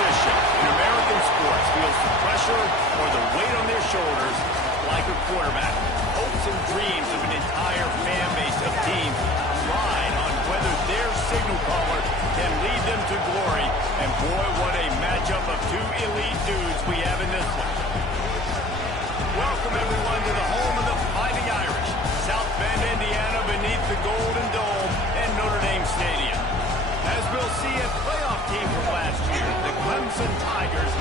position in American sports feels the pressure or the weight on their shoulders like a quarterback. Hopes and dreams of an entire fan base of teams ride on whether their signal caller can lead them to glory. And boy, what a matchup of two elite dudes we have in this one. Welcome, everyone, to the home of the Fighting Irish, South Bend, Indiana, beneath the Golden Dome and Notre Dame Stadium. As we'll see, a playoff team from last year, the Clemson Tigers,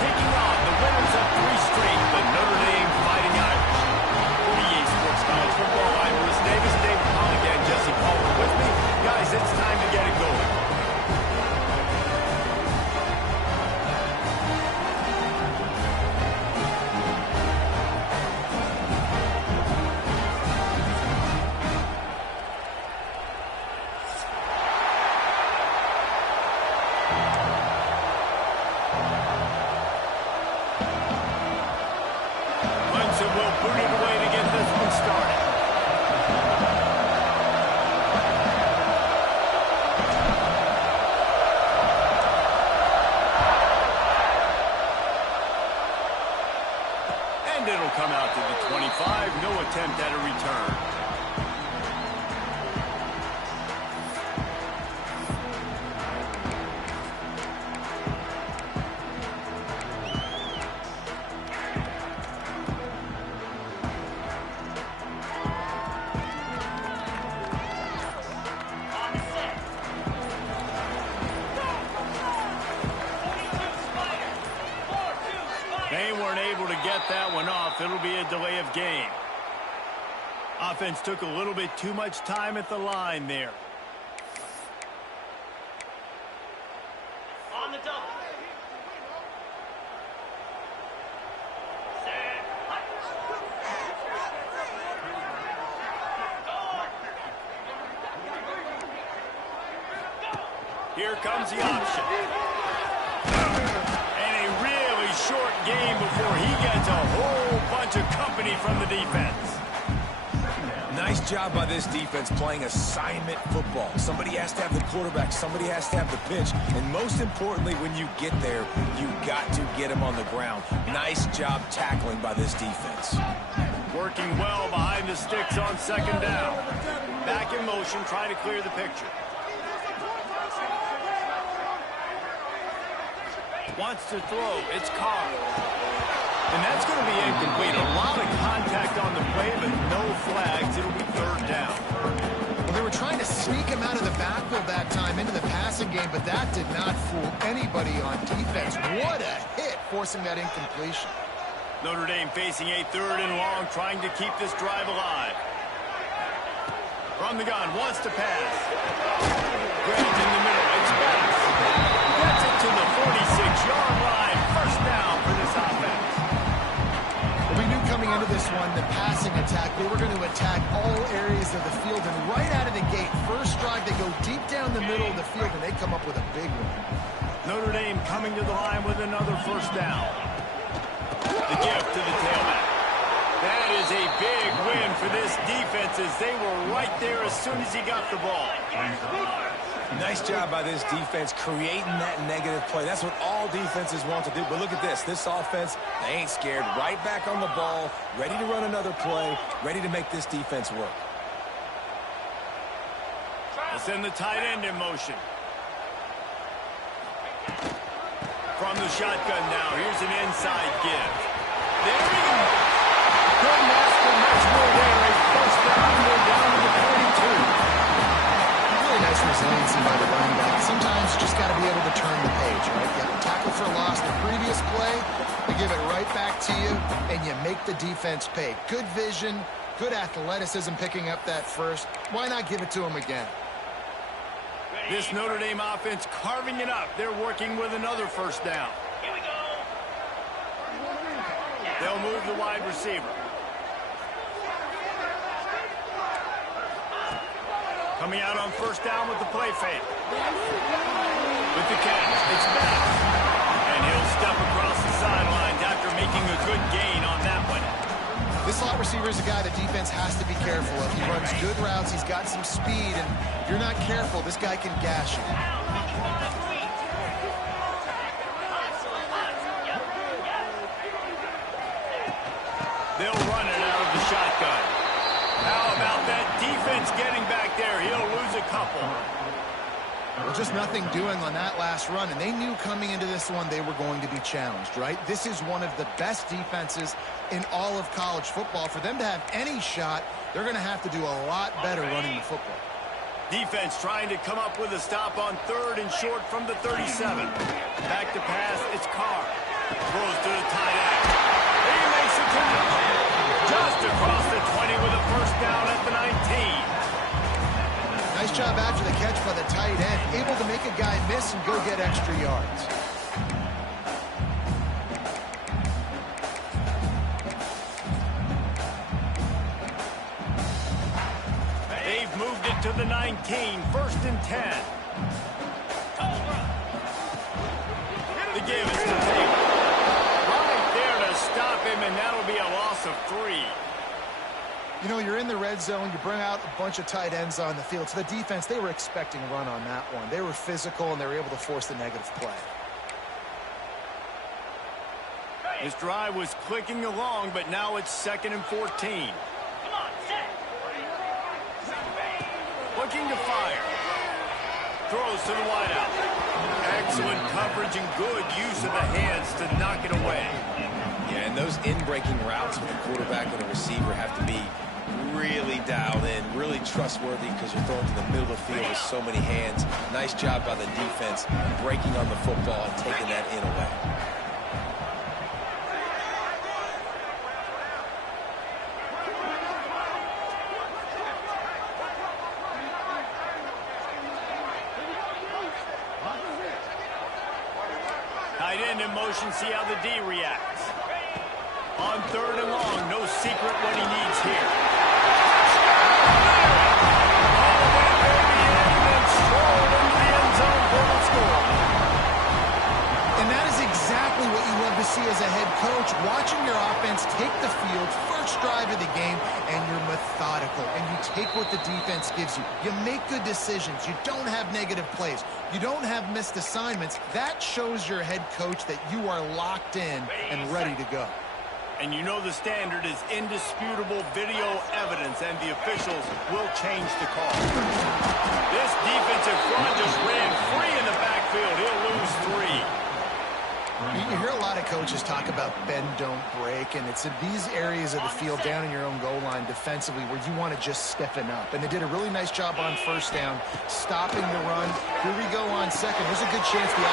taking on the winners of 3 straight, the Notre Dame Fighting Irish. For EA Sports College Football, I'm Bruce Davis, David Holligan, and Jesse Palmer with me. Guys, it's time to get it going. Come out to the 25, no attempt at a return. They weren't able to get that one off. It'll be a delay of game. Offense took a little bit too much time at the line there. On the double. Here comes the option. Short game before he gets a whole bunch of company from the defense. Nice job by this defense playing assignment football. Somebody has to have the quarterback, somebody has to have the pitch, and most importantly, when you get there, you got to get him on the ground. Nice job tackling by this defense. Working well behind the sticks on second down. Back in motion, trying to clear the picture. Wants to throw. It's Carr. And that's going to be incomplete. A lot of contact on the play, but no flags. It'll be third down. Well, they were trying to sneak him out of the backfield that time into the passing game, but that did not fool anybody on defense. What a hit, forcing that incompletion. Notre Dame facing a 3rd and long, trying to keep this drive alive. From the gun, wants to pass. Grabbed in the middle. It's back. Gets it to the 46-yard line. First down for this offense. Well, we knew coming into this one, the passing attack, they were going to attack all areas of the field. And right out of the gate, first drive, they go deep down the middle of the field, and they come up with a big one. Notre Dame coming to the line with another first down. The gift to the tailback. That is a big win for this defense as they were right there as soon as he got the ball. Nice job by this defense creating that negative play. That's what all defenses want to do. But look at this. This offense, they ain't scared. Right back on the ball, ready to run another play, ready to make this defense work. They'll send the tight end in motion. From the shotgun now, here's an inside give. There we go. Couldn't ask for much more there. A first down, we're down to the 42. Really nice resiliency by the running back. Sometimes you just got to be able to turn the page, right? You have to tackle for loss the previous play, they give it right back to you, and you make the defense pay. Good vision, good athleticism picking up that first. Why not give it to him again? This Notre Dame offense carving it up. They're working with another first down. Here we go. They'll move the wide receiver. Coming out on first down with the play fake. With the catch, it's back. And he'll step across the sidelines after making a good gain on that one. This slot receiver is a guy the defense has to be careful of. He runs good routes, he's got some speed, and if you're not careful, this guy can gash you. It's getting back there. He'll lose a couple. Well, just nothing doing on that last run, and they knew coming into this one they were going to be challenged, right? This is one of the best defenses in all of college football. For them to have any shot, they're going to have to do a lot better running the football. Defense trying to come up with a stop on 3rd and short from the 37. Back to pass, it's Carr. Throws to the tight end. He makes a catch. Just across the 20 with a first down at the 19. Nice job after the catch by the tight end, able to make a guy miss and go get extra yards. They've moved it to the 19, 1st and 10. The give is to Taylor. Right there to stop him, and that'll be a loss of 3. You know, you're in the red zone, you bring out a bunch of tight ends on the field. So the defense, they were expecting a run on that one. They were physical, and they were able to force the negative play. This drive was clicking along, but now it's 2nd and 14. Looking to fire. Throws to the wideout. Excellent coverage and good use of the hands to knock it away. Yeah, and those in-breaking routes with the quarterback and the receiver have to be really dialed in, really trustworthy, because you're throwing to the middle of the field with so many hands. Nice job by the defense breaking on the football and taking that in away. Tight end in motion, see how the D reacts. On 3rd and long, no secret what he needs here. All the way back the end and strolled into the end zone for the score. And that is exactly what you love to see as a head coach, watching your offense take the field, first drive of the game, and you're methodical, and you take what the defense gives you. You make good decisions. You don't have negative plays. You don't have missed assignments. That shows your head coach that you are locked in and ready to go. And you know the standard is indisputable video evidence, and the officials will change the call. This defensive front just ran free in the backfield. He'll lose 3. You hear a lot of coaches talk about bend, don't break, and it's in these areas of the field down in your own goal line defensively where you want to just stiffen up. And they did a really nice job on first down, stopping the run. Here we go on 2nd. There's a good chance the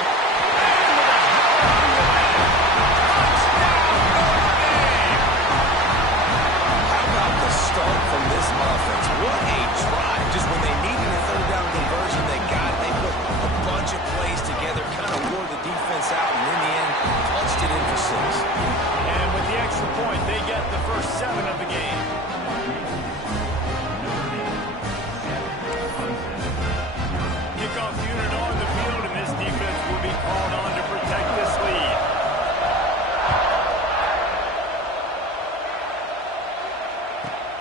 Start from this offense. What a drive. Just when they needed a 3rd down conversion, they got it. They put a bunch of plays together, kind of wore the defense out, and in the end, punched it in for 6. And with the extra point, they get the first 7 of the game. Kickoff unit on the field, and this defense will be called on to protect this lead.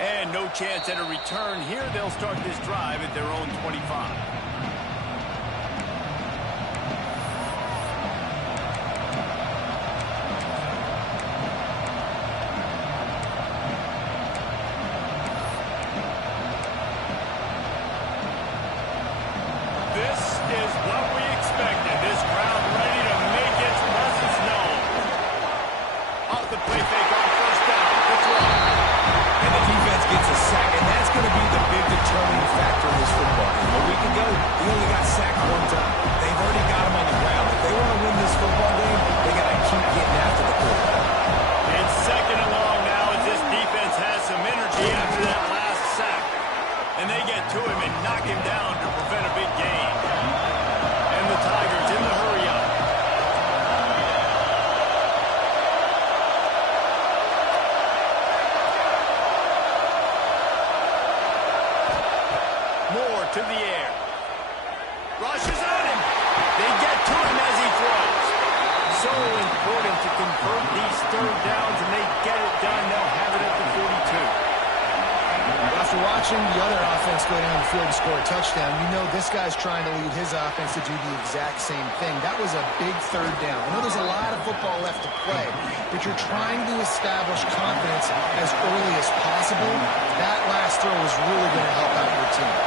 And no chance at a return here. They'll start this drive at their own 25. This is what we expected. This crowd ready to make its presence known. Off the play fake on first down. The throw. And the defense gets a sack, and that's going to be the big determining factor in this football game. A week ago, he only got sacked 1 time. They've already got him on the ground. If they want to win this football game, they got to keep getting after the quarterback. It's 2nd and long now as this defense has some energy after that last sack. And they get to him and knock him down to prevent a big gain. And the Tigers in the hurry up. Moore to the air. Rushes on him. They get to him as he throws. So important to convert these 3rd downs, and they get it done. They'll have it at the 42. After watching the other offense go down the field and score a touchdown, you know this guy's trying to lead his offense to do the exact same thing. That was a big third down. I know there's a lot of football left to play, but you're trying to establish confidence as early as possible. That last throw is really going to help out your team.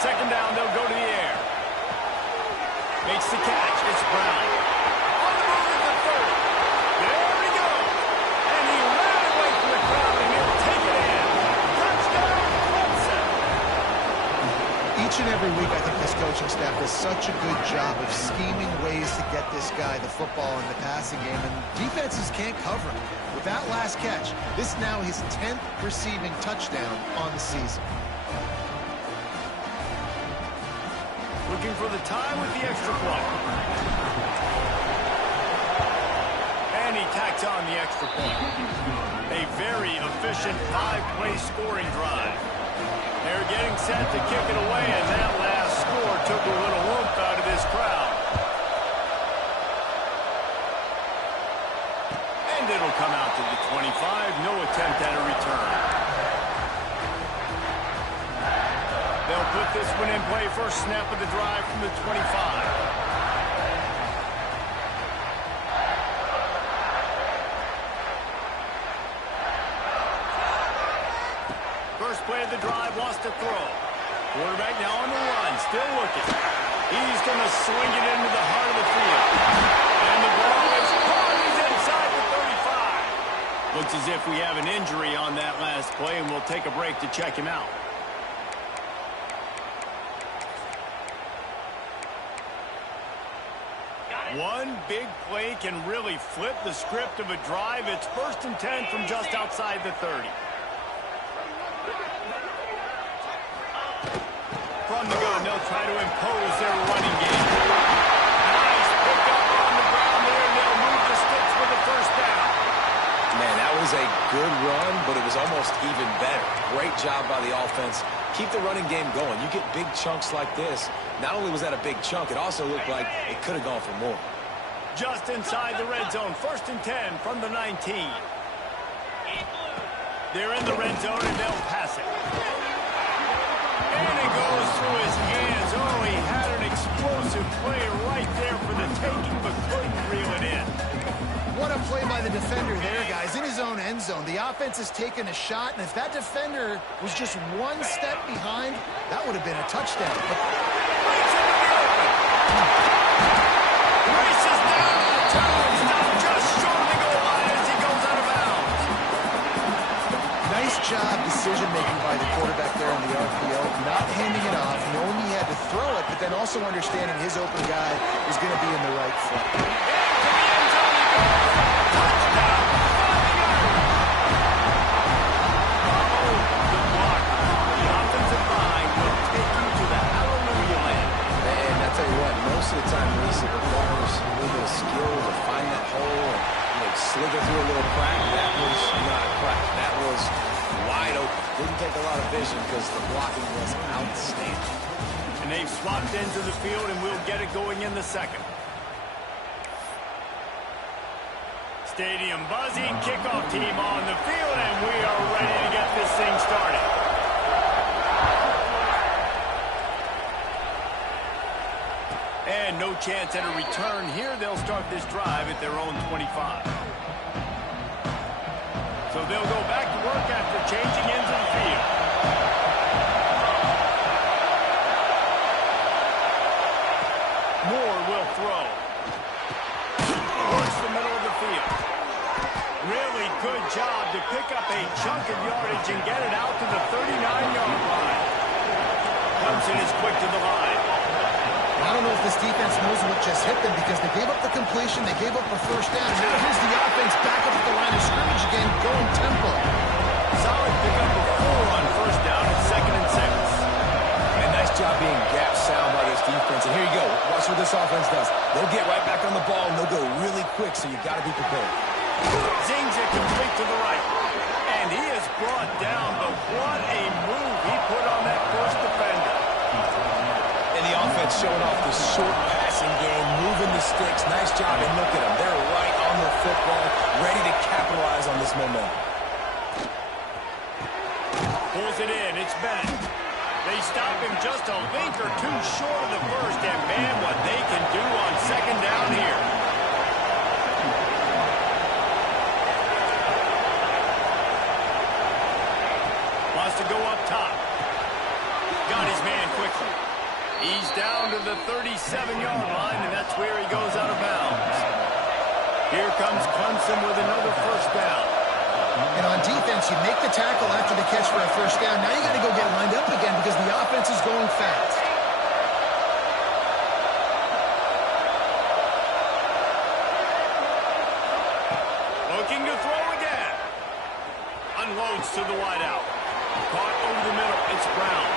Second down, they'll go to the air. Makes the catch. It's Brown. On the move at the 30. There he goes. And he ran away from the crowd, and he'll take it in. Touchdown, Clemson. Each and every week, I think this coaching staff does such a good job of scheming ways to get this guy the football in the passing game, and defenses can't cover him. With that last catch, this is now his 10th receiving touchdown on the season. Looking for the tie with the extra point. And he tacks on the extra point. A very efficient 5-play scoring drive. They're getting set to kick it away, and that last score took a little oomph out of this crowd. And it'll come out to the 25. No attempt at a return. They'll put this one in play. First snap of the drive from the 25. First play of the drive, lost a throw. Quarterback now on the run, still looking. He's going to swing it into the heart of the field. And the ball is caught. He's inside the 35. Looks as if we have an injury on that last play, and we'll take a break to check him out. One big play can really flip the script of a drive. It's 1st and 10 from just outside the 30. From the gun, they'll try to impose their running game. Nice pickup on the ground there, and they'll move the sticks for the first down. Man, that was a good run, but it was almost even better. Great job by the offense. Keep the running game going. You get big chunks like this. Not only was that a big chunk, it also looked like it could have gone for more. Just inside the red zone. 1st and 10 from the 19. They're in the red zone, and they'll pass it. And it goes through his hands. Oh, he had an explosive play right there for the taking, but couldn't reel it in. What a play by the defender there, guys. In his own end zone, the offense has taken a shot, and if that defender was just one step behind, that would have been a touchdown. Races down to the touchdown, just short of the goal line as he goes out of bounds. Nice job decision-making by the quarterback there in the RPO, not handing it off, knowing he had to throw it, but then also understanding his open guy was going to be in the right front. Most of the time, Reese, it requires a little bit of skill to find that hole and slither through a little crack. That was not a crack. That was wide open. Didn't take a lot of vision because the blocking was outstanding. And they've swapped into the field, and we'll get it going in the second. Stadium buzzing, kickoff team on the field, and we are ready to get this thing started. And no chance at a return here. They'll start this drive at their own 25. So they'll go back to work after changing into the field. Moore will throw. Works the middle of the field. Really good job to pick up a chunk of yardage and get it out to the 39-yard line. Clemson is quick to the line. I don't know if this defense knows what just hit them because they gave up the completion, they gave up a first down. Now here's the offense back up at the line of scrimmage again, going tempo. Solid pickup of 4 on first down at 2nd and 6. And nice job being gap sound by this defense. And here you go. Watch what this offense does. They'll get right back on the ball, and they'll go really quick, so you got to be prepared. Zings it complete to the right. And he is brought down, but what a move he put on that first defender. And the offense showing off the short passing game, moving the sticks. Nice job, and look at them. They're right on the football, ready to capitalize on this momentum. Pulls it in. It's Bennett. They stop him just a link or two short of the first, and man, what they can do on second down here. Wants to go up top. Got his man quickly. He's down to the 37-yard line, and that's where he goes out of bounds. Here comes Clemson with another first down. And on defense, you make the tackle after the catch for a first down. Now you got to go get lined up again because the offense is going fast. Looking to throw again. Unloads to the wideout. Caught over the middle. It's Brown.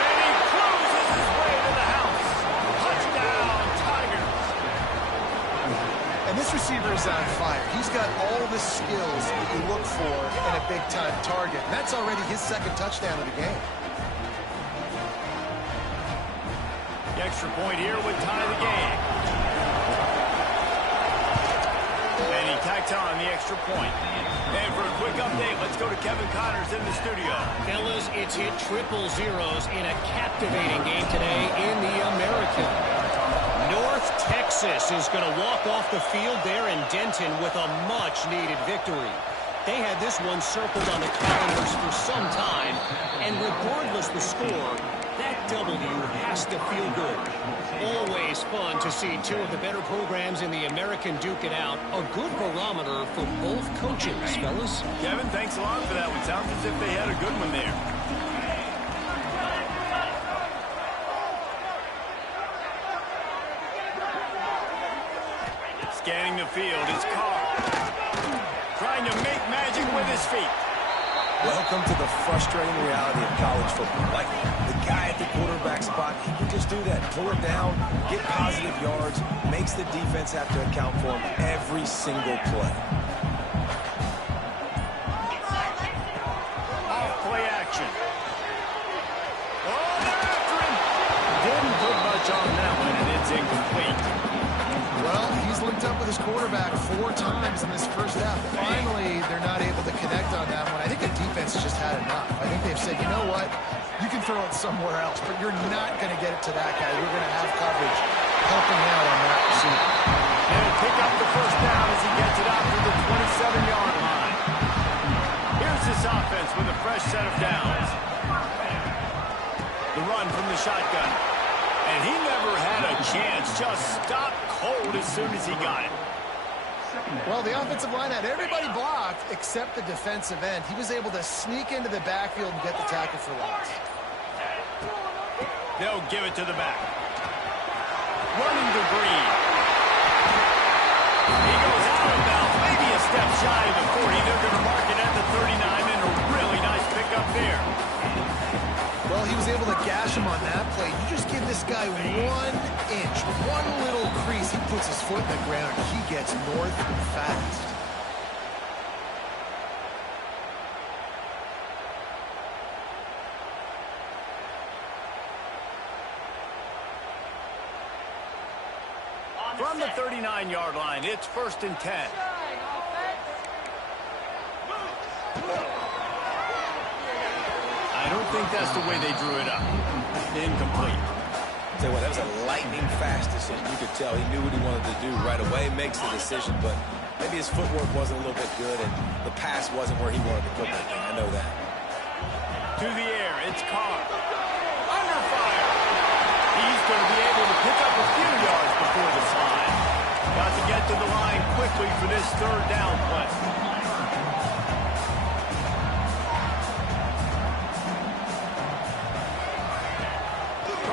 And he cruises his way to the house. Touchdown, Tigers. And this receiver is on fire. He's got all the skills you look for in a big-time target. And that's already his second touchdown of the game. The extra point here would tie the game. And he tacked on the extra point. And for a quick update, let's go to Kevin Connors in the studio. Fellas, it's hit triple zeros in a captivating game today in the American. North Texas is going to walk off the field there in Denton with a much-needed victory. They had this one circled on the calendars for some time, and regardless the score, that W has to feel good. Always fun to see two of the better programs in the American duke it out. A good barometer for both coaches, fellas. Kevin, thanks a lot for that one. Sounds as if they had a good one there. Scanning the field, it's Carr. Trying to make magic with his feet. Welcome to the frustrating reality of college football. Like, the guy at the quarterback spot, he can just do that. Pull it down, get positive yards, makes the defense have to account for him every single play. Off-play action. Oh, they're after him. Didn't put much on that one, and it's incomplete. Well, he's linked up with his quarterback 4 times in this first half. Finally, they're not able to connect on that one. I think the defense just had enough. I think they've said, you know what? You can throw it somewhere else, but you're not going to get it to that guy. You're going to have coverage helping out on that receiver. And he'll pick up the first down as he gets it out to the 27-yard line. Here's this offense with a fresh set of downs. The run from the shotgun. And he never had a chance. Just stopped cold as soon as he got it. Well, the offensive line had everybody blocked except the defensive end. He was able to sneak into the backfield and get the tackle for loss. They'll give it to the back. Running to Green. He goes out of bounds, maybe a step shy of the 40. They're going to mark it at the 39, and a really nice pickup there. Well, he was able to gash him on that play. You just give this guy 1 inch, one little crease. He puts his foot in the ground. He gets north fast. From the 39-yard line, it's 1st and 10. I don't think that's the way they drew it up. Incomplete. Tell you what, that was a lightning-fast decision. You could tell he knew what he wanted to do right away, makes the decision, but maybe his footwork wasn't a little bit good, and the pass wasn't where he wanted to put that thing. I know that. To the air, it's Carr. Under fire. He's going to be able to pick up a few yards before the slide. Got to get to the line quickly for this 3rd down play.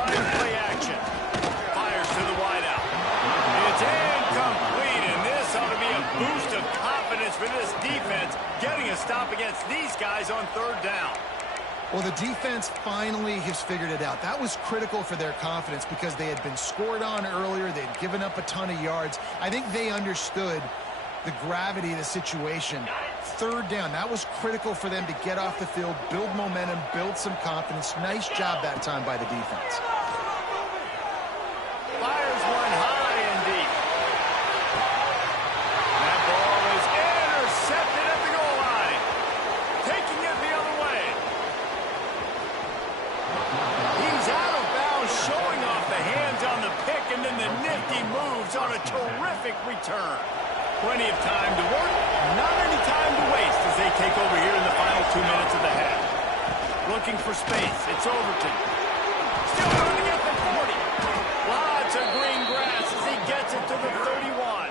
Play action. Fires to the wideout. It's incomplete, and this ought to be a boost of confidence for this defense, getting a stop against these guys on 3rd down. Well, the defense finally has figured it out. That was critical for their confidence because they had been scored on earlier. They'd given up a ton of yards. I think they understood the gravity of the situation. 3rd down, that was critical for them to get off the field, build momentum, build some confidence. Nice job that time by the defense. Fires one high and deep. terrific return. Plenty of time to work, not any time to waste as they take over here in the final 2 minutes of the half. Looking for space. It's Overton. Still running at the 40. Lots of green grass as he gets it to the 31.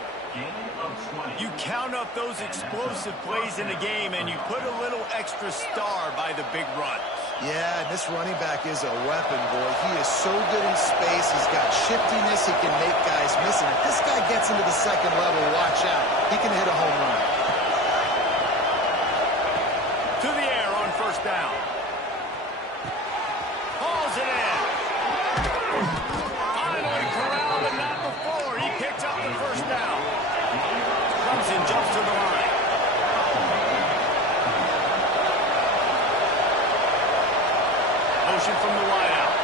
You count up those explosive plays in the game, and you put a little extra star by the big run. Yeah, and this running back is a weapon, boy. He is so good in space. He's got shiftiness. He can make guys miss. And if this guy gets into the second level, watch out. He can hit a home run. To the air on first down. Hauls it in. Finally corralled, but not before. He picks up the first down. Clemson jumps to the line. Motion from the wideout.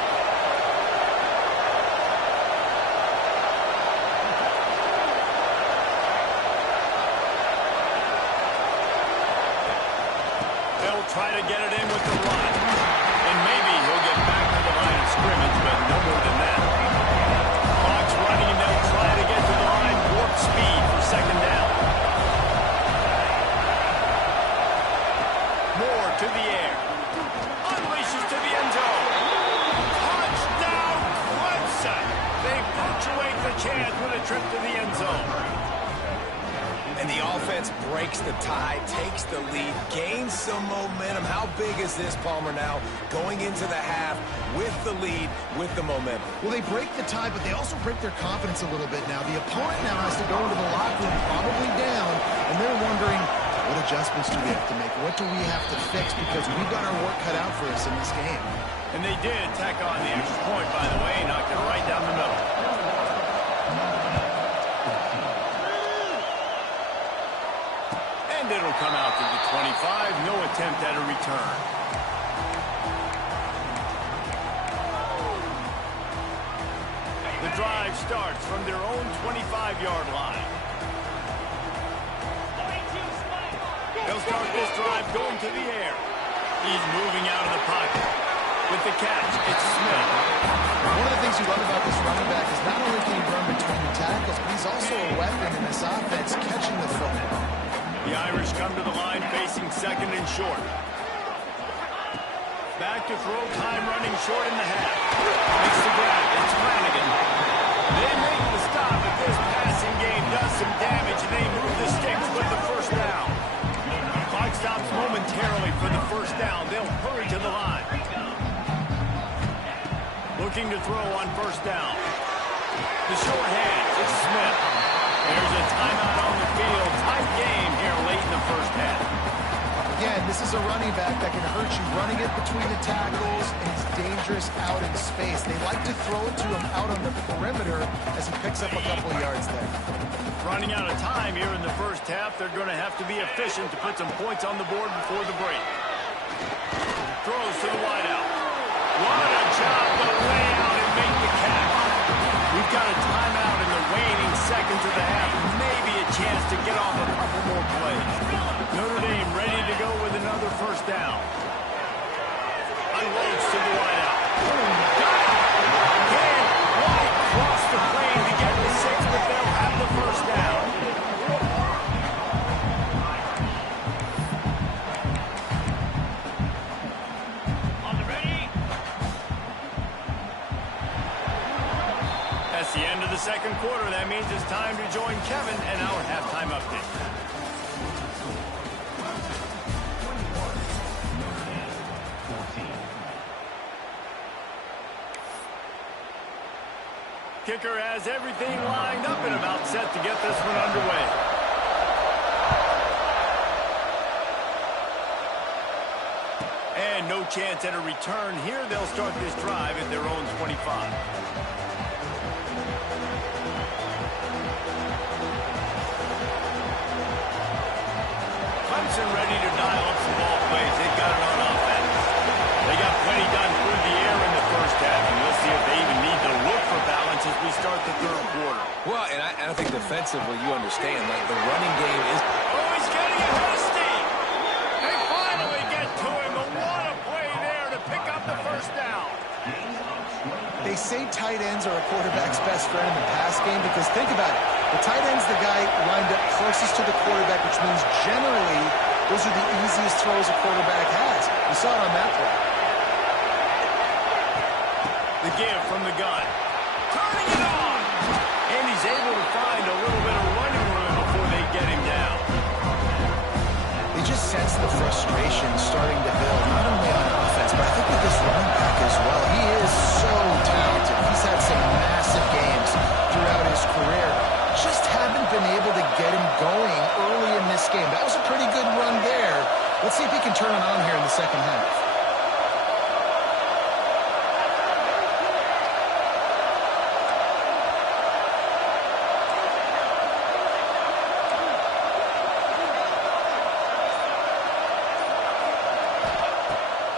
They'll try to get it in with the run. And maybe he'll get back to the line of scrimmage, but no more than that. Clock's running, and they'll try to get to the line. Warp speed for second down. Moore to the air. Unleashes to the end zone. Touchdown, Clemson! They punctuate the chance with a trip to the end zone. And the offense breaks the tie, takes the lead, gains some momentum. How big is this, Palmer, now? Going into the half with the lead, with the momentum. Well, they break the tie, but they also break their confidence a little bit now. The opponent now has to go into the locker room probably down, and they're wondering, what adjustments do we have to make? What do we have to fix? Because we've got our work cut out for us in this game. And they did tack on the extra point, by the way, knocked it right down the middle. And it'll come out to the 25. No attempt at a return. The drive starts from their own 25-yard line. They'll start this drive going to the air. He's moving out of the pocket. With the catch, it's Smith. One of the things you love about this running back is not only can he run between the tackles, but he's also a weapon in this offense, catching the football. The Irish come to the line facing second and short. Back to throw, time running short in the half. Makes the grab. It's Flanagan. They make the stop, but this passing game does some damage, and they move the sticks with the first down. Clock stops momentarily for the first down. They'll hurry to the line. Looking to throw on first down. The short hands. It's Smith. There's a timeout on the field. Tight game here late in the first half. Again, this is a running back that can hurt you running it between the tackles, and he's dangerous out in space. They like to throw it to him out on the perimeter as he picks up a couple yards there. Running out of time here in the first half. They're going to have to be efficient to put some points on the board before the break. Throws to the wideout. What a job to lay out and make the catch. We've got a timeout in the waning seconds of the half. Maybe a chance to get off a couple more plays. Notre Dame ready to go with another first down. Unloads to the wideout. Got it! Again, right across the plane to get the 6, but they'll have the first down. On the ready. That's the end of the second quarter. That means it's time to join Kevin and our halftime update. Kicker has everything lined up and about set to get this one underway. And no chance at a return here. They'll start this drive at their own 25. Clemson ready to dial up some ball plays. They've got it on offense. They got plenty done through the air in the first half, and we'll see if they even need to look for balance as we start the third quarter. Well, and I think defensively, you understand, like the running game is... Oh, he's getting ahead of steam. They finally get to him, but what a play there to pick up the first down. They say tight ends are a quarterback's best friend in the pass game because think about it. The tight end's the guy lined up closest to the quarterback, which means generally those are the easiest throws a quarterback has. We saw it on that play. The give from the gun. Turning it on! And he's able to find a little bit of running room before they get him down. You just sense the frustration starting to build, not only on offense, but I think with this running back as well. He is so talented. He's had some massive games throughout his career. Just haven't been able to get him going early in this game. That was a pretty good run there. Let's see if he can turn it on here in the second half.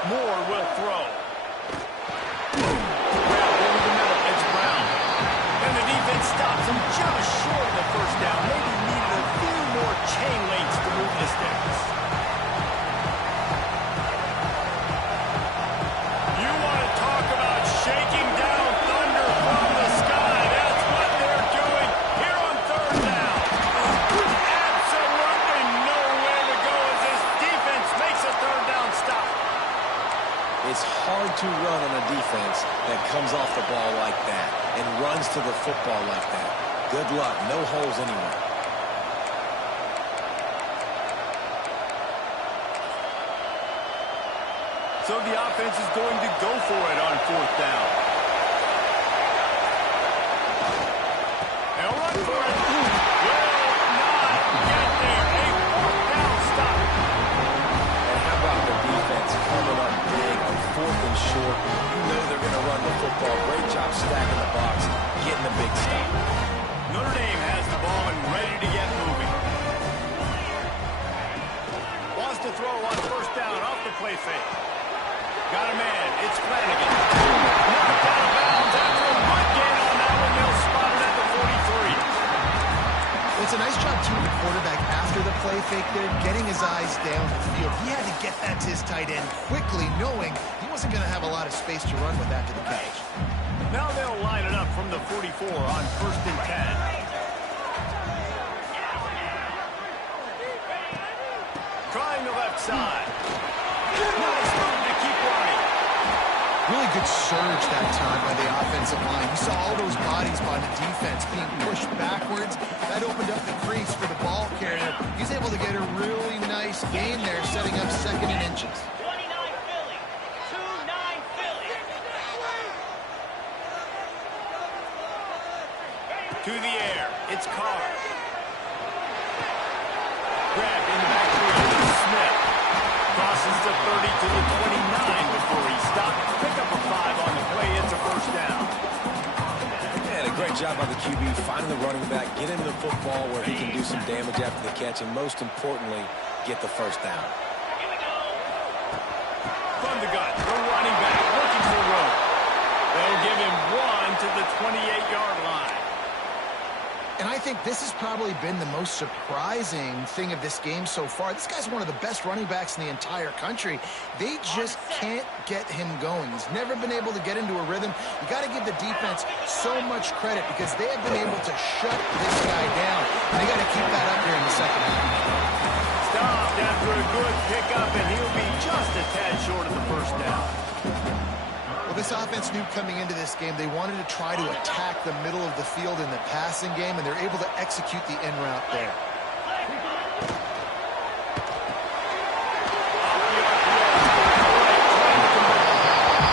Moore will throw. Grabbed over the middle. It's Brown. And the defense stops him just short of the first down. Maybe needed a few more chain links to move the sticks. You want to talk about shaking down thunder from the sky. That's what they're doing here on third down. Absolutely nowhere to go as this defense makes a third down stop. It's hard to run on a defense that comes off the ball like that and runs to the football like that. Good luck. No holes anywhere. So the offense is going to go for it on fourth down. They'll run for it. Will not get there. A fourth down stop. And how about the defense coming up big on fourth and short? You know they're going to run the football. Great job stacking the box, getting the big stop. Notre Dame has the ball and ready to get moving. Wants to throw on first down off the play fake. Got a man. It's Flanagan. Knocked out of bounds after a good gain on that one. They'll spot it at the 43. It's a nice job, too, the quarterback after the play fake there, getting his eyes down the field. He had to get that to his tight end quickly, knowing he wasn't going to have a lot of space to run with after the catch. Now they'll line it up from the 44 on first and 10. Trying the left side. Nice move to keep running. Really good surge that time by the offensive line. You saw all those bodies by the defense being pushed backwards. That opened up the crease for the ball carrier. He's able to get a really nice gain there, setting up second and inches. 29 Philly. 2-9 Philly. To the air. It's Carr. Grabbed in the backfield. Smith. Crosses the 30 to the 29 before he stopped. Pick up a 5 on the play. It's a first down. And a great job by the QB finding the running back, get him the football where he can do some damage after the catch, and most importantly, get the first down. From the gun, the running back looking for room. They'll give him 1 to the 28-yard line. And I think this has probably been the most surprising thing of this game so far. This guy's one of the best running backs in the entire country. They just can't get him going. He's never been able to get into a rhythm. You got to give the defense so much credit because they have been able to shut this guy down. And they got to keep that up here in the second half. Stopped after a good pickup, and he'll be just a tad short of the first down. Well, this offense knew coming into this game they wanted to try to attack the middle of the field in the passing game, and they're able to execute the in route there.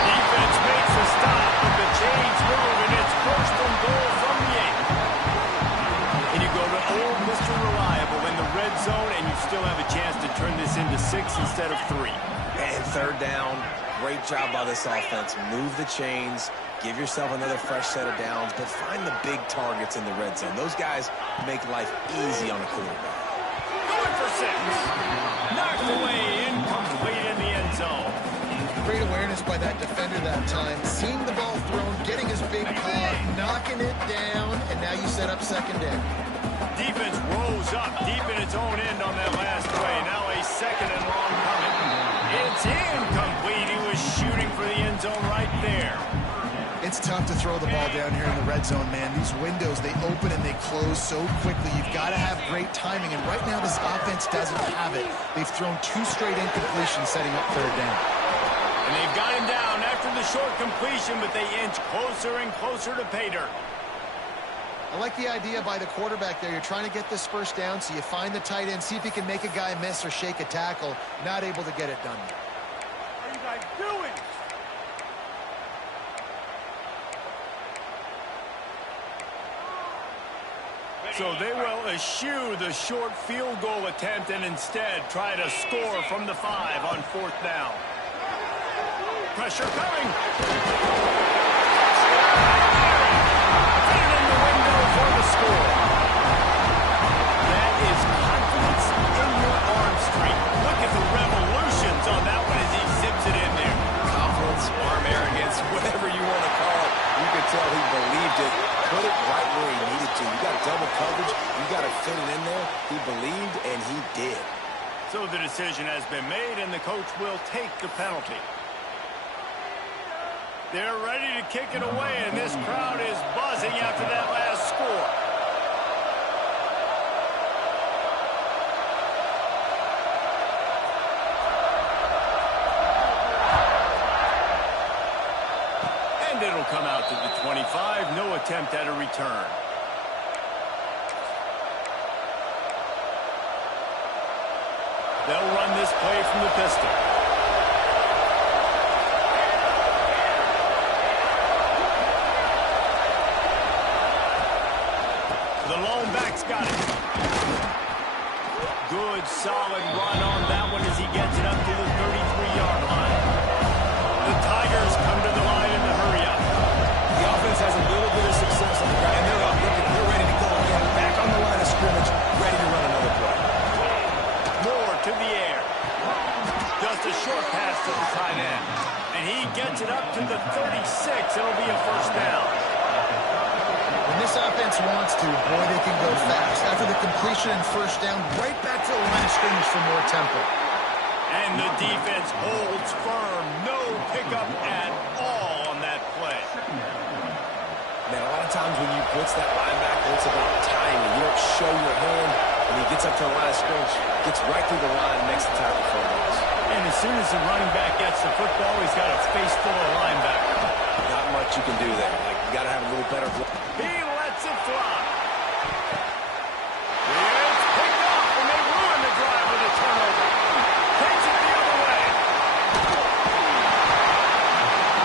Defense makes a stop, but the chains move, and it's first and goal from the 8. And you go to old Mr. Reliable in the red zone, and you still have a chance to turn this into 6 instead of 3. And third down, great job by this offense. Move the chains, give yourself another fresh set of downs, but find the big targets in the red zone. Those guys make life easy on a quarterback. Going for 6. Knocked away, incomplete in the end zone. Great awareness by that defender that time. Seeing the ball thrown, getting his big paw, knocking it down, and now you set up second down. Defense rose up deep in its own end on that last play. Now a second and long coming. It's incomplete. He was shooting for the end zone right there. It's It's tough to throw the ball down here in the red zone, man. These windows, they open and they close so quickly. You've got to have great timing, and right now this offense doesn't have it. They've thrown 2 straight incompletions setting up third down. And they've got him down after the short completion, but they inch closer and closer to pay dirt. I like the idea by the quarterback there. You're trying to get this first down, so you find the tight end, see if he can make a guy miss or shake a tackle. Not able to get it done. What are you guys doing? So they will eschew the short field goal attempt and instead try to score from the 5 on 4th down. Pressure coming. In the window for the score. That is confidence in your arm strength. Look at the revolutions on that one as he zips it in there. Confidence, arm arrogance, whatever you want to call it. You could tell he believed it. Put it right where he needed to. You got double coverage. You got to fit it in there. He believed, and he did. So the decision has been made, and the coach will take the penalty. They're ready to kick it away, and this crowd is buzzing after that last score. And it'll come out to the 25. No attempt at a return. They'll run this play from the pistol. The lone back's got it. Good, solid run on that one as he gets it up to the 33-yard line. The Tigers come to the line in the hurry-up. The offense has a little bit of success on the ground, and they're up looking. They're ready to go again. Back on the line of scrimmage, ready to run another play. Moore to the air. Just a short pass to the tight end. And he gets it up to the 36. It'll be a first down. When this offense wants to, boy, they can go fast. After the completion and first down, right back to the line of scrimmage for more tempo. And the defense holds firm. No pickup at all on that play. Man, a lot of times when you blitz that linebacker, it's about timing. You don't show your hand, and he gets up to the line of scrimmage, gets right through the line, and makes the tackle for a loss. And as soon as the running back gets the football, he's got a face full of linebackers. Not much you can do there. Like, you got to have a little better block. He lets it fly. It's picked off, and they ruin the drive with a turnover. Takes it the other way.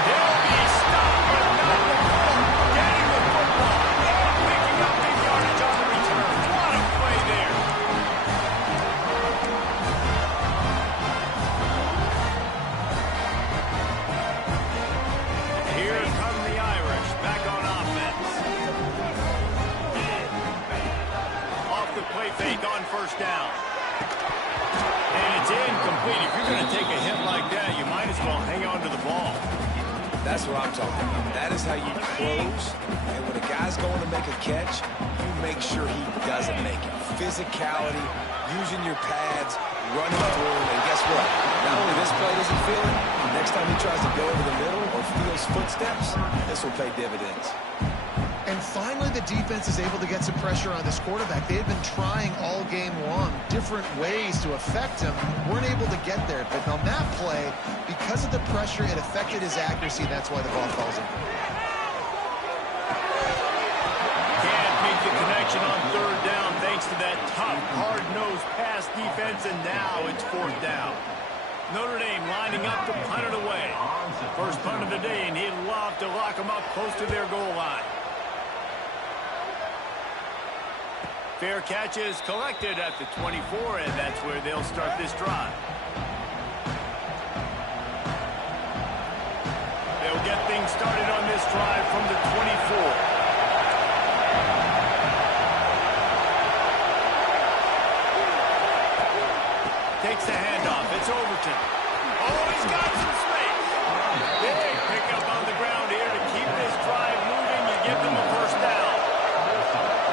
He'll be stopped, but not before getting the football. And picking up big yardage on the return. What a play there. Here come the Irish back on offense. Off the play fake on first down. And it's incomplete. If you're going to take a hit like that, you might as well hang on to the ball. That's what I'm talking about. That is how you close. And when a guy's going to make a catch, you make sure he doesn't make it. Physicality, using your pads, running through him. And guess what? Not only this play doesn't feel it, next time he tries to go over the middle or feels footsteps, this will pay dividends. And finally, the defense is able to get some pressure on this quarterback. They had been trying all game long different ways to affect him. Weren't able to get there. But on that play, because of the pressure, it affected his accuracy. That's why the ball falls in. Can't make the connection on third down thanks to that tough, hard-nosed pass defense, and now it's fourth down. Notre Dame lining up to punt it away. First punt of the day, and he'd love to lock them up close to their goal line. Fair catch is collected at the 24, and that's where they'll start this drive. They'll get things started on this drive from the 24. Takes the handoff. It's Overton. Oh, he's got some space. Big pickup on the ground here to keep this drive moving. You give them a first down.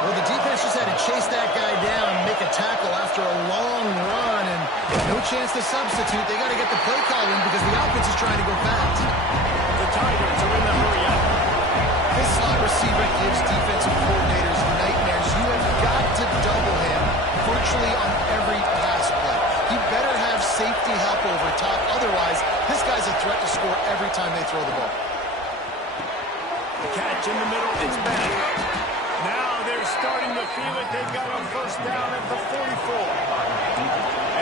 Well, the defense just had to chase that guy down and make a tackle after a long run, and no chance to substitute. They got to get the play call in because the offense is trying to go fast. The Tigers are in the hurry-up. receiver gives defensive coordinators nightmares. You have got to double him virtually on every pass play. He better have safety help over top. Otherwise, this guy's a threat to score every time they throw the ball. The catch in the middle, it's back. Now they're starting to feel it. They've got a first down at the 44.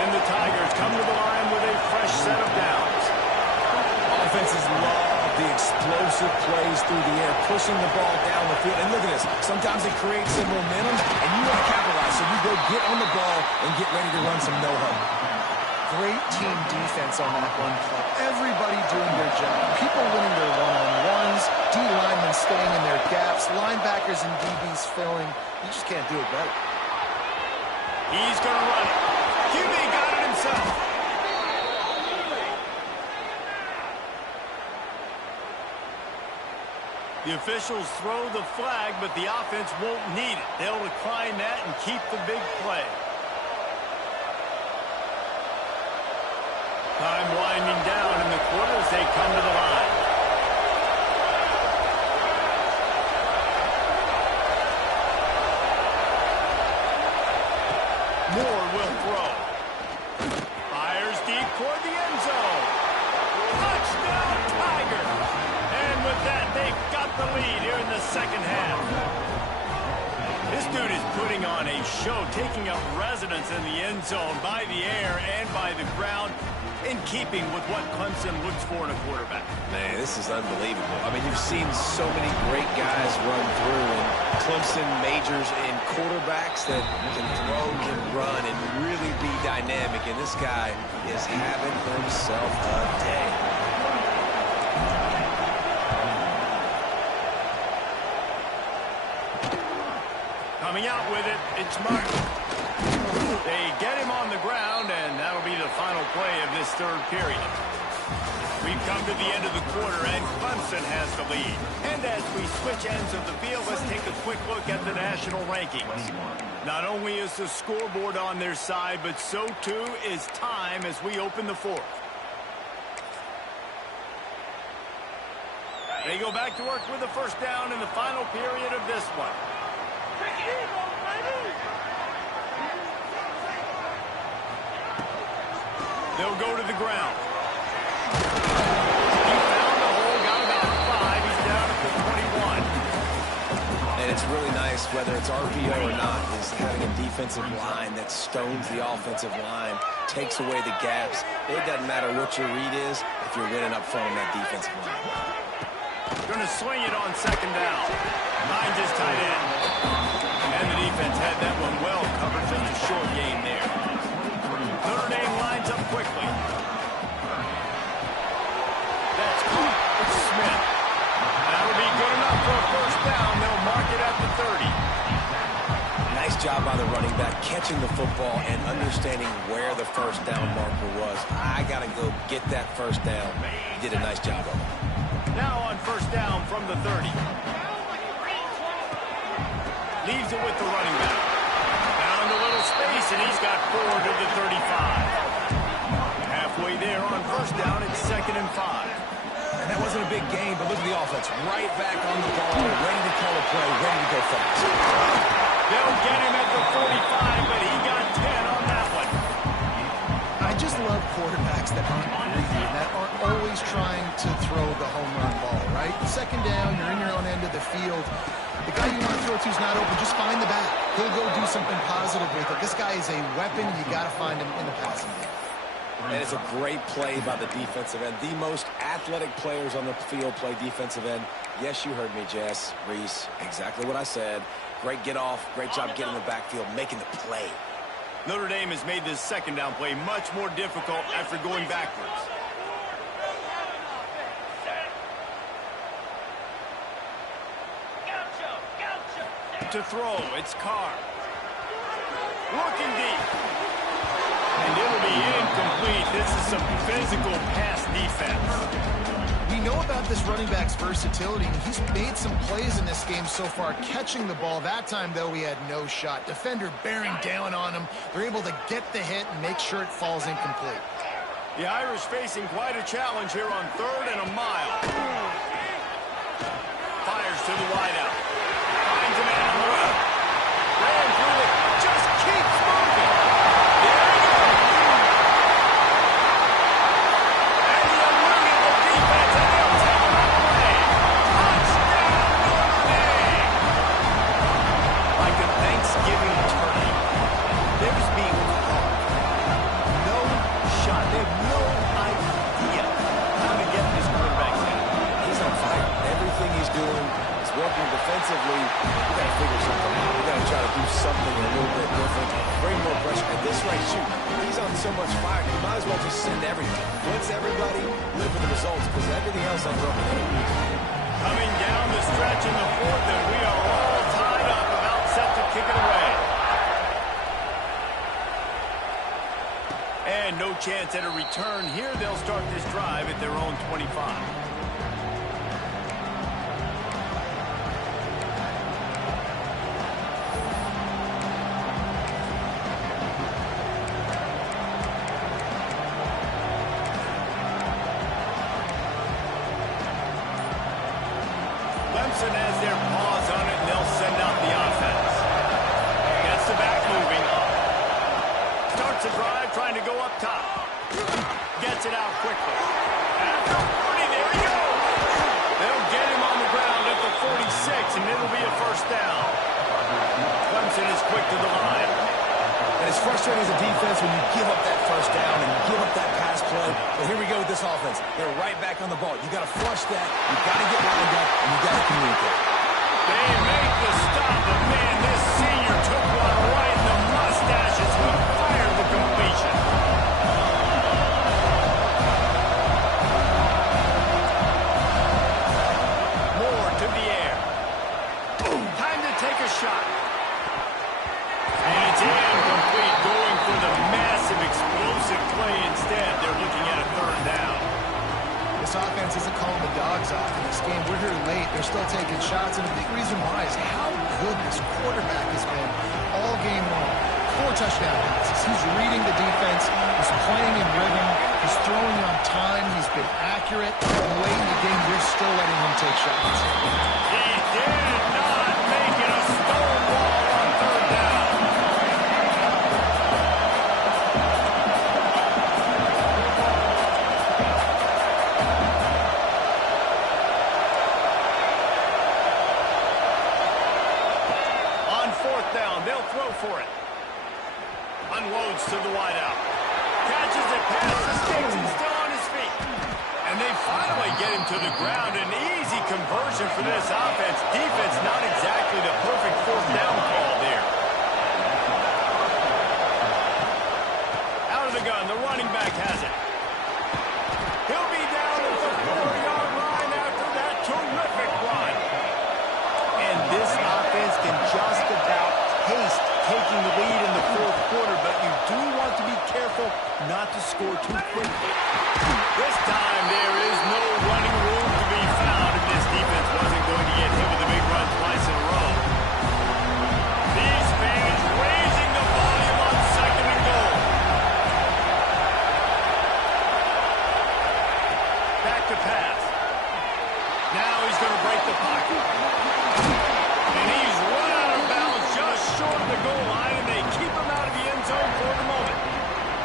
And the Tigers come to the line with a fresh set of downs. Offenses love the explosive plays through the air, pushing the ball down the field. And look at this. Sometimes it creates some momentum, and you want to capitalize. So you go get on the ball and get ready to run some no-huddle. Great team defense on that one play. Everybody doing their job. People winning their one-on-ones, D-linemen staying in their gaps, linebackers and DBs filling. You just can't do it better. He's going to run it. QB got it himself. The officials throw the flag, but the offense won't need it. They'll decline that and keep the big play. Time winding down in the quarter as they come to the line. Moore will throw. Fires deep toward the end zone. Touchdown, Tiger. And with that, they've got the lead here in the second half. This dude is putting on a show, taking up residence in the end zone by the air and by the ground, in keeping with what Clemson looks for in a quarterback. Man, this is unbelievable. I mean, you've seen so many great guys run through, and Clemson majors in quarterbacks that can throw, can run, and really be dynamic. And this guy is having himself a day. Coming out with it, it's Martin. They get him on the ground, and that'll be the final play of this third period. We've come to the end of the quarter, and Clemson has the lead. And as we switch ends of the field, let's take a quick look at the national rankings. Not only is the scoreboard on their side, but so too is time as we open the fourth. They go back to work with the first down in the final period of this one. They'll go to the ground. He found the hole, got about 5. He's down at the 21. And it's really nice, whether it's RPO or not, is having a defensive line that stones the offensive line, takes away the gaps. It doesn't matter what your read is if you're winning up front on that defensive line. Going to swing it on second down. Finds his tight end. And the defense had that one well covered. Just a short game there. Notre Dame lines up quickly. That's caught. It's Smith. That'll be good enough for a first down. They'll mark it at the 30. Nice job by the running back, catching the football and understanding where the first down marker was. I got to go get that first down. He did a nice job of it. Now on first down from the 30. Leaves it with the running back. Found a little space, and he's got 4 to the 35. Halfway there on first down, it's 2nd and 5. And that wasn't a big game, but look at the offense. Right back on the ball, ready to call a play, ready to go fast. They'll get him at the 45, but he got 10 on that one. I just love quarterbacks that aren't greedy, that aren't always trying to throw the home run ball, right? Second down, you're in your own end of the field. The guy you want to throw to is not open. Just find the back. He'll go do something positive with it. This guy is a weapon. You got to find him in the passing game. And it's a great play by the defensive end. The most athletic players on the field play defensive end. Yes, you heard me, Jess, Reese. Exactly what I said. Great get off. Great job getting in the backfield, making the play. Notre Dame has made this second down play much more difficult after going backwards. To throw, it's Carr. Looking deep. And it'll be incomplete. This is some physical pass defense. We know about this running back's versatility, and he's made some plays in this game so far, catching the ball. That time, though, he had no shot. Defender bearing down on him. They're able to get the hit and make sure it falls incomplete. The Irish facing quite a challenge here on 3rd and a mile. Fires to the wideout. offensively, we got to figure something out. We got to try to do something a little bit different, bring more pressure. At this rate, shoot, he's on so much fire, you might as well just send everybody. Blitz everybody, live for the results, because everything else ends up with it. Coming down the stretch in the fourth, and we are all tied up, about set to kick it away. And no chance at a return here. They'll start this drive at their own 25. Clemson has their paws on it, and they'll send out the offense. Gets the back moving. Starts the drive, trying to go up top. Gets it out quickly. At the 40, there he goes. They'll get him on the ground at the 46, and it'll be a first down. Clemson is quick to the line. And it's frustrating as a defense when you give up that first down and you give up that pass play. But here we go with this offense. They're right back on the ball. You got to flush that. You got to get lined up, and you got to communicate. They make the stop, but man, this senior took one right in the mustache as he fired the completion. Moore to the air. Time to take a shot. And it's incomplete, going for the massive explosive play instead. They're looking at a third down. This offense isn't calling the dogs off in this game. We're here late. They're still taking shots, and a big reason why is how good this quarterback has been all game long. 4 touchdown passes. He's reading the defense. He's playing in rhythm. He's throwing on time. He's been accurate. And late in the game, you're still letting him take shots. He did not make it a stonewall on third down. On fourth down, they'll throw for it. Unloads to the wideout. Catches it past the sticks and still on his feet. And they finally get him to the ground. An easy conversion for this offense. Defense not exactly the perfect fourth down call there. Out of the gun, the running back has it. He'll be down at the 4-yard line after that terrific run. And this offense can just about taste taking the lead in the fourth quarter, but you do want to be careful not to score too quickly. This time there is no running room to be found if this defense wasn't going to get hit with a big run twice in a row. These fans raising the volume on second and goal. Back to pass. Now he's going to break the pocket. And he's run out of bounds just short of the goal line, and they keep him out of the end zone for the moment.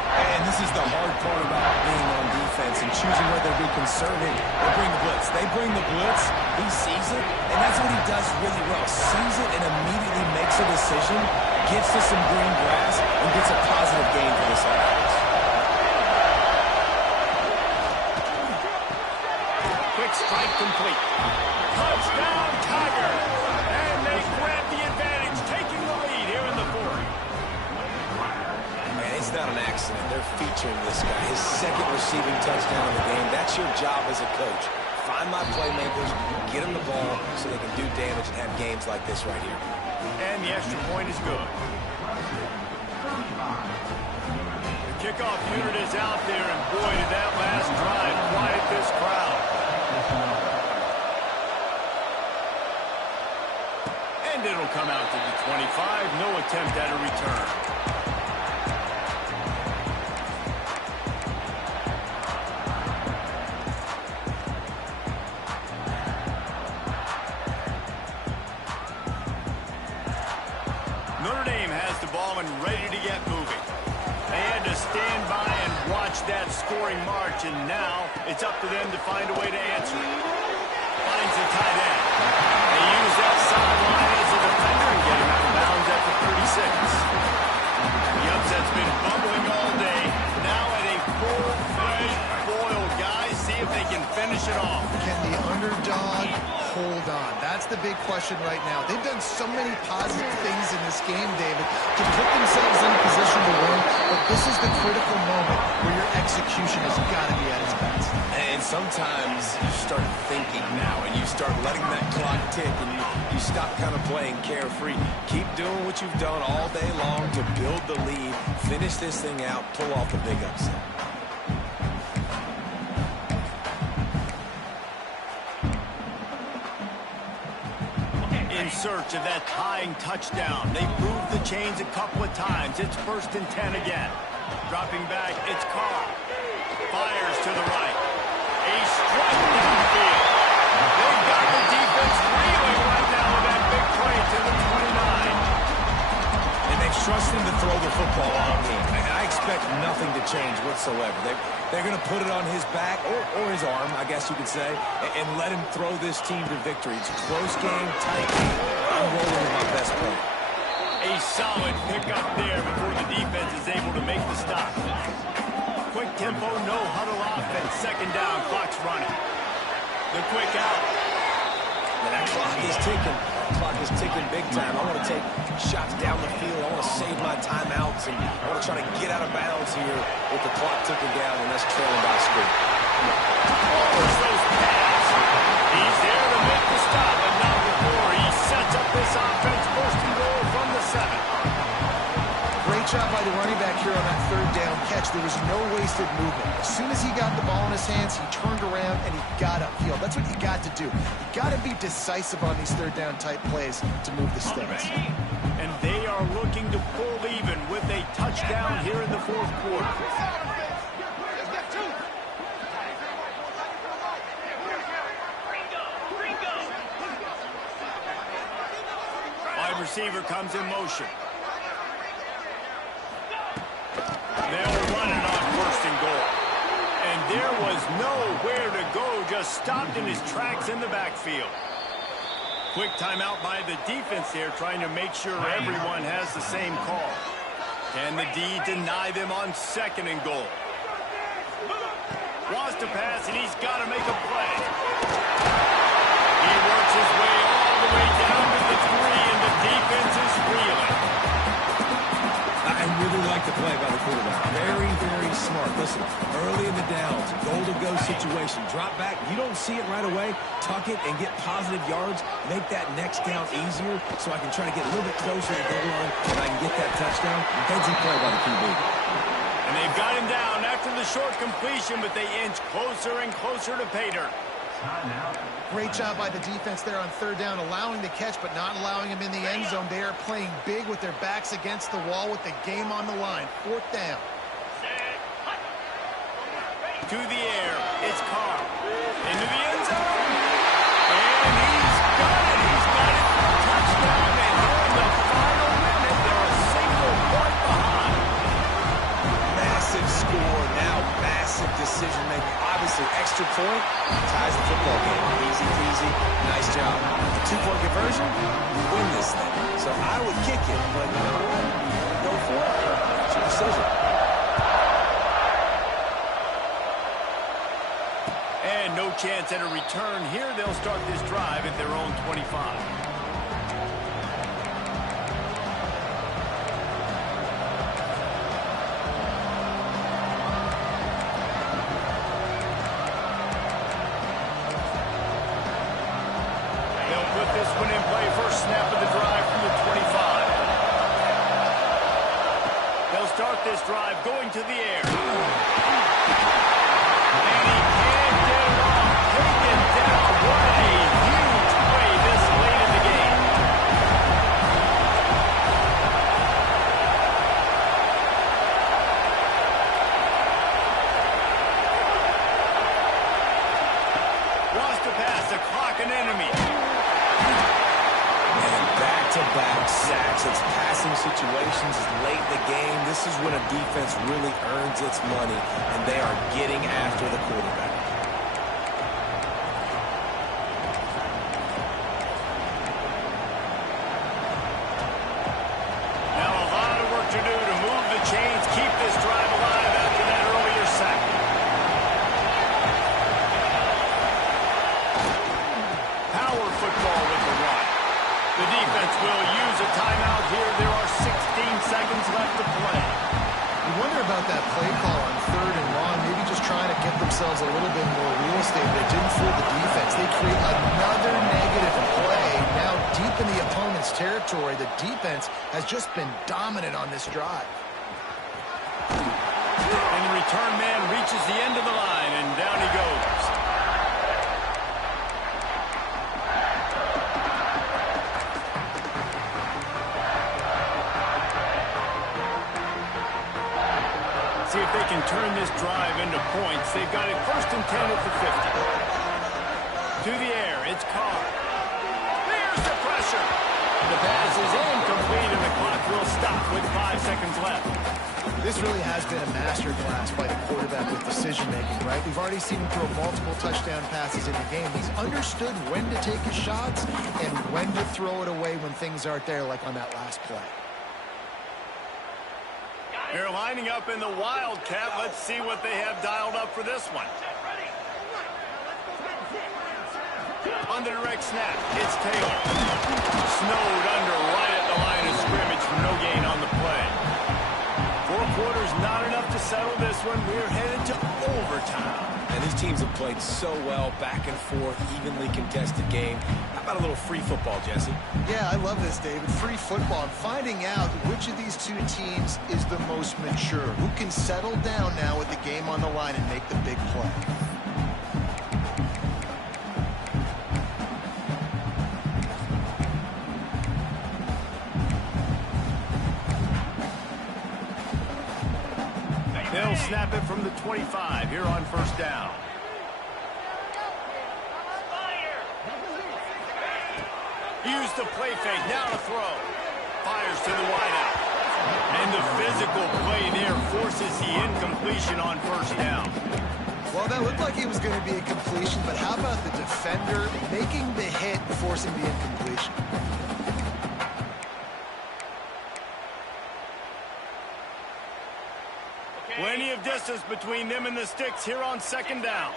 And this is the hard part about being on defense and choosing whether to be conservative or bring the blitz. They bring the blitz, he sees it, and that's what he does really well. Sees it and immediately makes a decision, gets to some green grass, and gets a positive gain for this offense. Quick strike complete. Touchdown, Tigers! And they grab the advantage, taking the lead here in the fourth. Man, it's not an accident. They're featuring this guy. His second receiving touchdown of the game. That's your job as a coach. Find my playmakers, get them the ball so they can do damage and have games like this right here. And the extra point is good. The kickoff unit is out there, and boy, did that last drive quiet this crowd. And it'll come out to the 25. No attempt at a return. Notre Dame has the ball and ready to get moving. They had to stand by and watch that scoring march, and now it's up to them to find a way to answer it. Finds the tight end. They use that sideline as a defender and get him out of bounds at the 36. The upset's been bubbling all day. Now at a full-fledged boil, guys. See if they can finish it off. Can the underdog hold on? That's the big question right now. They've done so many positive things in this game, David, to put themselves in a position to win, but this is the critical moment where your execution has got to be at its best. And sometimes you start thinking now, and you start letting that clock tick, and you stop kind of playing carefree. Keep doing what you've done all day long to build the lead, finish this thing out, pull off the big upset. In search of that tying touchdown. They've moved the chains a couple of times. It's 1st and 10 again. Dropping back, it's Carr. Fires to the right. A strike downfield. They've got the defense reeling right now with that big play to the 29. And they've trusted him to throw the football all game. And I expect nothing to change whatsoever. They're going to put it on his back, or his arm, I guess you could say, and let him throw this team to victory. It's a close game, tight game. I'm rolling with my best player. A solid pickup there before the defense is able to make the stop. Quick tempo, no huddle offense. 2nd down, clock's running. The quick out. And that clock is ticking. That clock is ticking big time. I want to take shots down the field. I want to save my timeouts, and I want to try to get out of bounds here with the clock ticking down, and that's trailing by a score. Force those pads. He's there to make the stop, but not before. He sets up this offense. 1st and goal from the 7. Great job by the running back here on that 3rd down catch. There was no wasted movement. As soon as he got the ball in his hands, he turned around and he got upfield. That's what you got to do. You got to be decisive on these 3rd down type plays to move the sticks. And they are looking to pull even with a touchdown here in the 4th quarter. Wide receiver comes in motion. They'll run it on 1st and goal. And there was nowhere to go, just stopped in his tracks in the backfield. Quick timeout by the defense there, trying to make sure everyone has the same call. Can the D deny them on 2nd and goal? Wants to pass, and he's got to make a play. He works his way all the way down to the 3, and the defense is reeling. I really like the play by the quarterback. Very, very smart. Listen, early in the downs, goal-to-go situation. Drop back. You don't see it right away. Tuck it and get positive yards. Make that next down easier so I can try to get a little bit closer to the goal line and I can get that touchdown. Heads and play by the QB. And they've got him down after the short completion, but they inch closer and closer to pay dirt. Great job by the defense there on 3rd down, allowing the catch but not allowing him in the end zone. They are playing big with their backs against the wall with the game on the line. 4th down. To the air, it's Carr. Into the end zone. And he's got it. He's got it for a touchdown. And here in the final minute, they're a single point behind. Massive score now. Massive decision-making. Obviously, extra point ties the football game. Easy peasy. Nice job. The 2-point conversion, you win this thing. So I would kick it, but you know what? Go for it. It's your decision. And no chance at a return here. They'll start this drive at their own 25. Start this drive going to the air. And he can't get it off. Taken down. What a huge play this late in the game. Wants to pass. The clock an enemy. Back-to-back sacks. It's passing situations late in the game. This is when a defense really earns its money, and they are getting after the quarterback. Now a lot of work to do to move the chains, keep this drive alive after that earlier sack. Power football with the run. defense will use a timeout here. There are 16 seconds left to play. You wonder about that play call on 3rd and long, maybe just trying to get themselves a little bit more real estate, but it didn't fool the defense. They create another negative play. Now deep in the opponent's territory, the defense has just been dominant on this drive. And the return man reaches the end of the line, and down he goes. See if they can turn this drive into points. They've got it 1st and 10 at the 50. To the air, it's Carr. There's the pressure. The pass is incomplete, and the clock will stop with 5 seconds left. This really has been a master class by the quarterback with decision-making, right? We've already seen him throw multiple touchdown passes in the game. He's understood when to take his shots and when to throw it away when things aren't there, like on that last play. They're lining up in the Wildcat. Let's see what they have dialed up for this one. On the direct snap, it's Taylor. Snowed under right at the line of scrimmage for no gain on the play. 4 quarters, not enough to settle this one. We're headed to overtime. And these teams have played so well, back and forth, evenly contested game. How about a little free football, Jesse? Yeah, I love this, David. Free football. I'm finding out which of these two teams is the most mature. Who can settle down now with the game on the line and make the big play? They'll snap it from the 25 here on 1st down. Use the play fake, now to throw. Fires to the wideout. And the physical play there forces the incompletion on 1st down. Well, that looked like it was going to be a completion, but how about the defender making the hit, forcing the incompletion? Plenty of distance between them and the sticks here on 2nd down.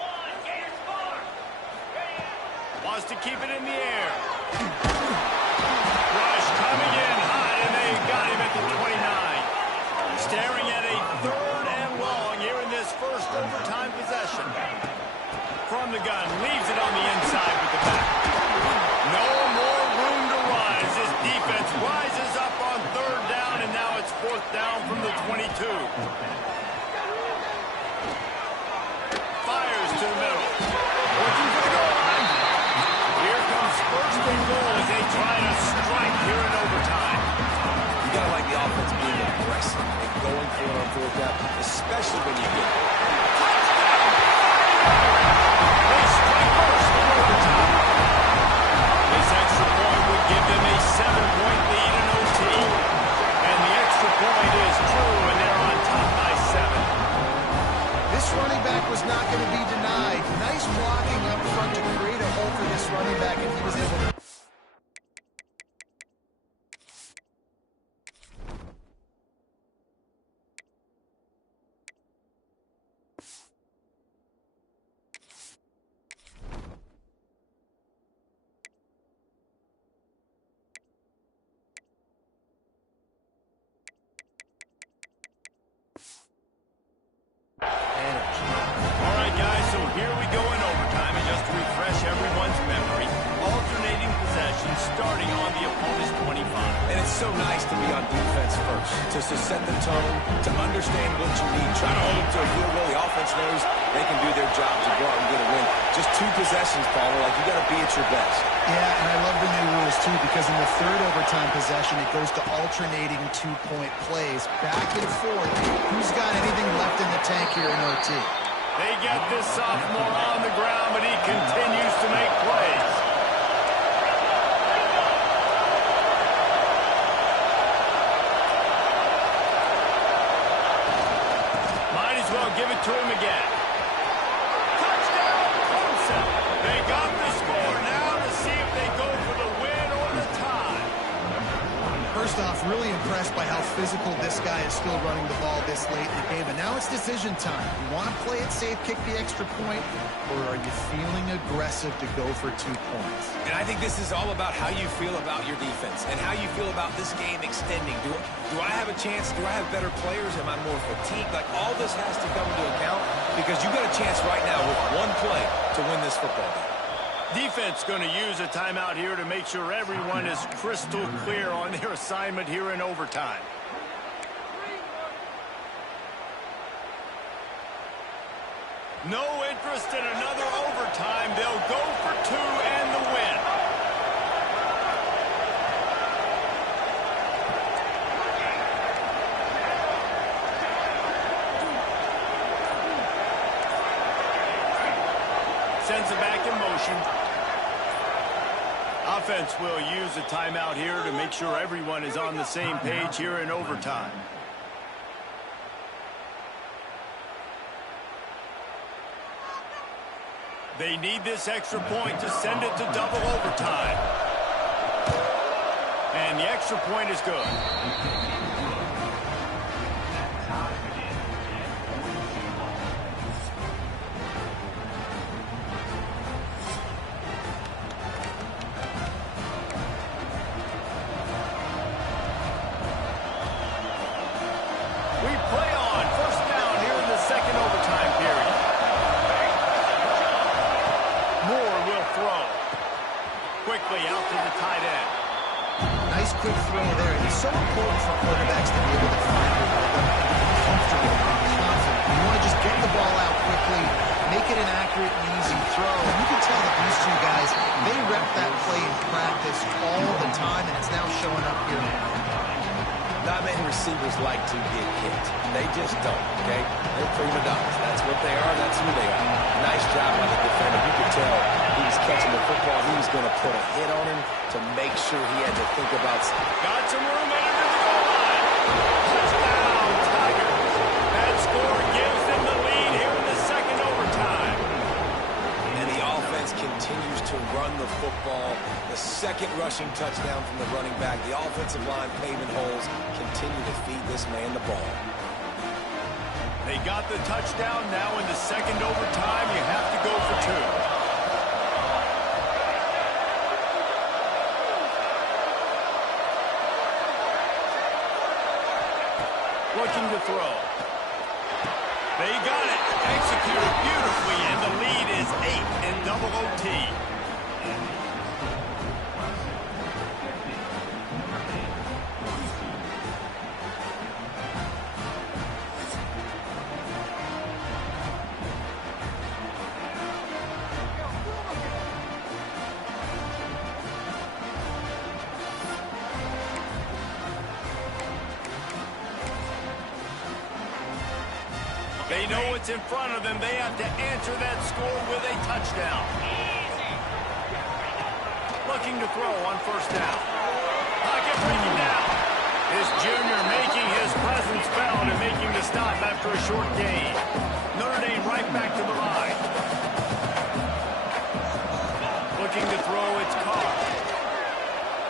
Wants to keep it in the air. Rush coming in hot, and they got him at the 29. Staring at a 3rd and long here in this first overtime possession. From the gun, leaves it on the inside with the back. No more room to rise. This defense rises up on 3rd down, and now it's 4th down from the 22. Fires to the middle. Looking for the goal line. Here comes 1st and goal as they try to strike here in overtime. You got to like the offense being aggressive and going for it on 4th down, especially when you get it. They strike 1st in overtime. This extra point would give them a 7-point lead in OT. And the extra point is true, and they're on top by 7. This running back was not going to be denied. Nice blocking up front to create a hole for this running back, and he was able to... All right, guys, so here we go in overtime. And just to refresh everyone's memory, alternating possession starting on the opponent's 25. And it's so nice to be on defense first, just to set the tone, to understand what you need. Try to hold them to a field goal. The offense knows they can do their job to go out and get a win. Just 2 possessions, Paul. Like, you got to be at your best. Yeah, and I love the new rules, too, because in the 3rd overtime possession, it goes to alternating 2-point plays, back and forth. Who's got anything left in the tank here in OT? They get this sophomore on the ground, but he continues to make plays. Might as well give it to him again. Touchdown, Clemson. They got the score now to see if they go for the win or the tie. First off, really impressed by how physical this guy is still running the ball this late in the game. But now it's decision time. You want to play it safe, kick the extra point, or are you feeling aggressive to go for 2 points? And I think this is all about how you feel about your defense and how you feel about this game extending. Do I have a chance? Do I have better players? Am I more fatigued? Like, all this has to come into account because you got a chance right now with one play to win this football game. Defense going to use a timeout here to make sure everyone is crystal clear on their assignment here in overtime. No interest in another overtime. They'll go for 2 and the win. Sends it back in motion. Offense will use a timeout here to make sure everyone is on the same page here in overtime. They need this extra point to send it to double overtime. And the extra point is good. Quickly out to the tight end. Nice quick throw there. It's so important for quarterbacks to be able to find a rhythm and be comfortable and confident. You want to just get the ball out quickly, make it an accurate and easy throw. And you can tell that these two guys, they rep that play in practice all the time, and it's now showing up here now. Not many receivers like to get hit. They just don't, okay? They're prima donnas. That's what they are. That's who they are. Nice job by the defender. You could tell he was catching the football. He was going to put a hit on him to make sure he had to think about... Got some room under the goal line. Touchdown, Tigers. That score gives them the lead here in the second overtime. And the offense continues to run the football. The second rushing touchdown from the running back. The offensive line paving holes. Continue to feed this man the ball. They got the touchdown. Now in the second overtime, you have to go for 2. Looking to throw. They got it. Executed beautifully, and the lead is 8 in double OT. They know what's in front of them. They have to answer that score with a touchdown. Looking to throw on first down. Pocket breaking down. This junior making his presence felt and making the stop after a short gain. Notre Dame right back to the line. Looking to throw, it's Carr.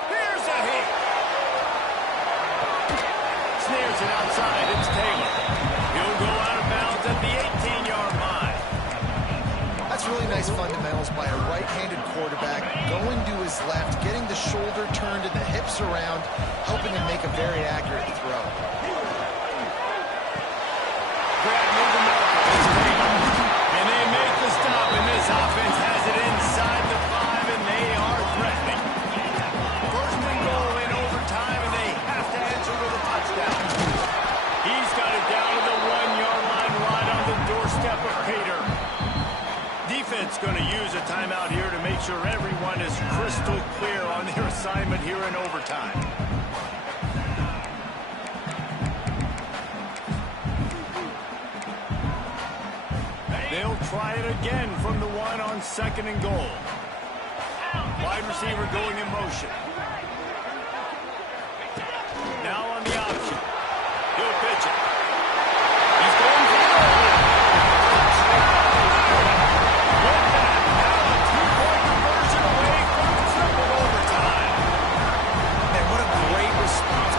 Here's a hit. Snares it outside. It's Taylor. He'll go out of bounds at the 18-yard line. That's really nice fundamentals by a right-handed quarterback, going to his left, getting the shoulder turned and the hips around, helping him make a very accurate throw. Grab moving up. It's Taylor. And they make the stop, and this offense has it inside the 5, and they are threatening. First and goal in overtime, and they have to answer with a touchdown. He's got it down to the 1-yard line, right on the doorstep of Pater. Defense going to use a timeout here to make sure everyone is crystal clear on their assignment here in overtime. They'll try it again from the 1 on second and goal. Wide receiver going in motion. Now on the option. He'll pitch it. He's going for the goal. With that, now a 2-point conversion away from triple overtime. And what a great response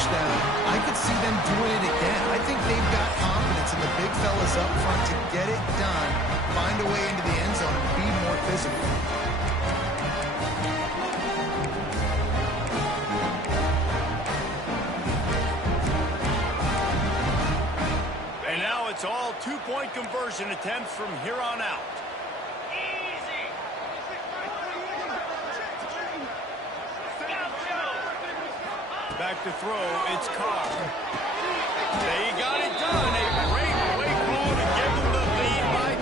touchdown, I could see them doing it again. I think they've got confidence in the big fellas up front to get it done, find a way into the end zone, and be more physical. And now it's all two-point conversion attempts from here on out. Back to throw, it's Carr. They got it done. A great play call to give them the lead by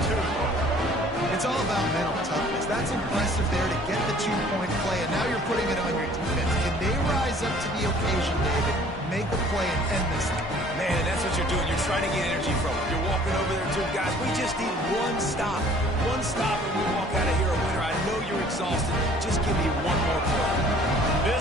2. It's all about mental toughness. That's impressive there to get the 2-point play, and now you're putting it on your defense. Can they rise up to the occasion, David, make a play and end this thing? Man, that's what you're doing. You're trying to get energy from them. You're walking over there to them, guys. We just need one stop. One stop and we walk out of here a winner. I know you're exhausted. Just give me one more play. This